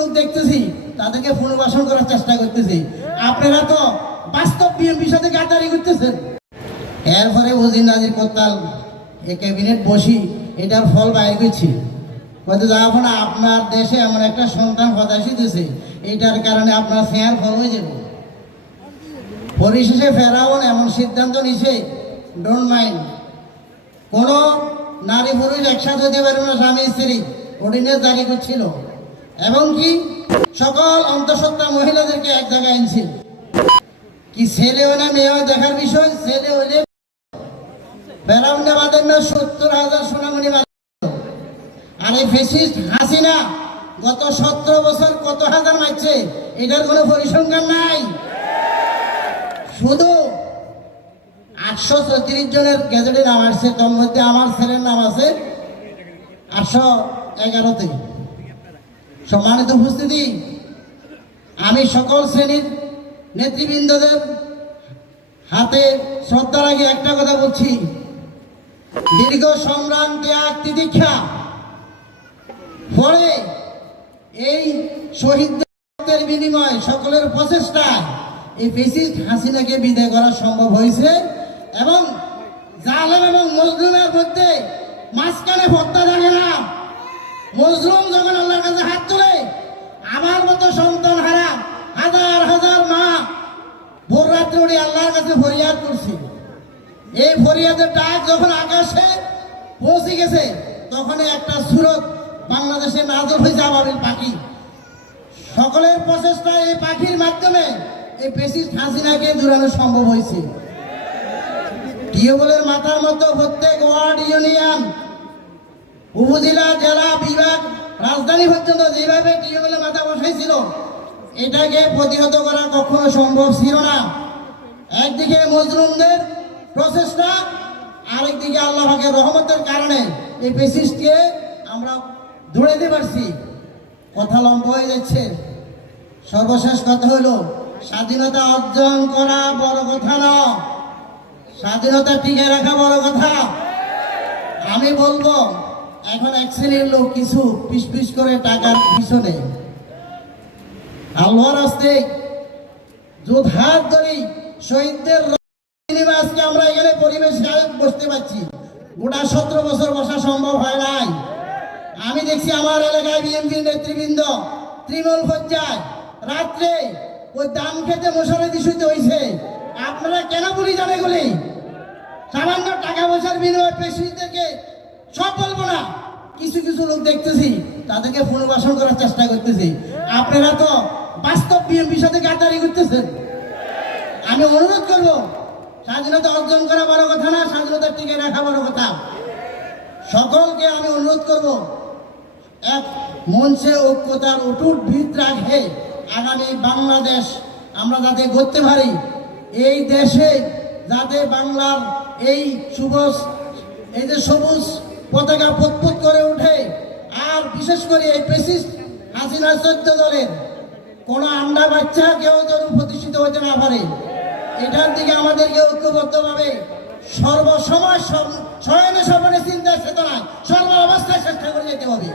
লোক দেখতেছি, তাদেরকে পুনর্বাসন করার চেষ্টা করতেছি। আপনারা তো বাস্তব বিএনপির সাথে গাদ্দারি করতেছেন। এরপরে ওজির নাজির করতাল ক্যাবিনেট বসি, এটার ফল বাইর করছি। হয়তো যখন আপনার দেশে এমন একটা সন্তান হতাশি দিয়েছে এটার কারণে আপনার ফেয়ার ফল হয়ে যাবে। পরিশেষে ফেরাউন এমন সিদ্ধান্ত নিছে ডোন্ট মাইন্ড কোনো নারী পুরুষ একসাথে হতে পারবে না স্বামী স্ত্রী অর্ডিনেন্স জারি করছিল। এবং কি? সকল অন্তঃসত্ত্বা মহিলাদেরকে এক জায়গায় আনছিল কি ছেলে না মেয়ে দেখার বিষয়? ছেলে হইলে ফেরাউন্ডে না সত্তর হাজার সোনামণি। আর এই ফেসিস্ট হাসিনা গত সতেরো বছর কত হাজার মারছে? এটার কোনো পরিসংখ্যান নাই। শুধু আটশো ছত্রিশ জনের গেজেটে নাম আসছে, তার মধ্যে আমার ছেলের নাম আছে আটশো এগারোতে। সম্মানিত উপস্থিতি, আমি সকল শ্রেণির নেতৃবৃন্দদের হাতে শ্রদ্ধা রাখি একটা কথা বলছি। দীর্ঘ সংগ্রাম ত্যাগ তিদীক্ষা ফলে এই শহীদদের বিনিময় সকলের প্রচেষ্টায় এই ফেসিস্ট হাসিনাকে বিদায় করা সম্ভব হয়েছে এবং জালেম এবং মজলুমের মধ্যে মাঝখানে ভর্তা থাকে না মজলুম যখন আল্লাহর কাছে হাত তোলে, আমার মতো সন্তান হারা হাজার হাজার মা ভোর রাত্রে উঠে আল্লাহর কাছে ফরিয়াদ করছে। এই ফরিয়াদের ডাক যখন আকাশে পৌঁছে গেছে তখন একটা সুরত বাংলাদেশে নাজর হয়েছে আবাবিল পাখি। সকলের প্রচেষ্টায় এই পাখির মাধ্যমে এই পেশিস হাসিনাকে দূরানো সম্ভব হয়েছে। টিউবওয়েলের মাথার মতো প্রত্যেক ওয়ার্ড ইউনিয়ন উপজেলা, জেলা, বিভাগ, রাজধানী পর্যন্ত যেভাবে টিউবওয়েলের মাথা বসাইছিল, এটাকে প্রতিহত করা কখনো সম্ভব ছিল না। একদিকে মজলুমদের প্রচেষ্টা, আরেকদিকে আল্লাহ পাকের রহমতের কারণে এই পেসিসকে আমরা ধরে দিতে পারছি। কথা লম্বা হয়ে যাচ্ছে। সর্বশেষ কথা হলো, স্বাধীনতা অর্জন করা বড় কথা না। স্বাধীনতা টিকে রাখা বড় কথা। আমি বলব এখন এক শ্রেণির লোক কিছু পিস করে টাকার পিছনে। আল্লাহর শহীদদের আজকে আমরা এখানে পরিবেশ বসতে গোটা সতেরো বছর বসা সম্ভব হয় নাই। আমি দেখছি আমার এলাকায় বিএনপি নেতৃবৃন্দ তৃণমূল পর্যায়। রাত্রে ওই দাম খেতে মশারে দিশুতে হয়েছে আপনারা কেন বলি জানে গুলি সামান্য টাকা পয়সার বিনিময়ে পেশিদেরকে সব বলব না কিছু কিছু লোক দেখতেছি, তাদেরকে পুনর্বাসন করার চেষ্টা করতেছি। আপনারা তো বাস্তব বিএনপির সাথে গাদ্দারি করতেছেন। আমি অনুরোধ করব, স্বাধীনতা অর্জন করা বড় কথা না, স্বাধীনতা টিকে রাখা বড় কথা। সকলকে আমি অনুরোধ করব, এক মঞ্চে ঐক্যতার অটুট ভিত রাখে আগামী বাংলাদেশ আমরা যাতে করতে পারি। এই দেশে যাতে বাংলার এই সবুজ, এই যে সবুজ পতাকা ফুটফুট করে ওঠে। আর বিশেষ করে এই পেসিস হাসিনা চৈত্য দলের কোনো আন্ডা বাচ্চা কেউ যেন প্রতিষ্ঠিত হতে না পারে। এটার দিকে আমাদেরকে ঐক্যবদ্ধভাবে সর্বসময় স্বয়নে সবনে চিন্তা চেতনায় সর্ব অবস্থায় চেষ্টা করে যেতে হবে।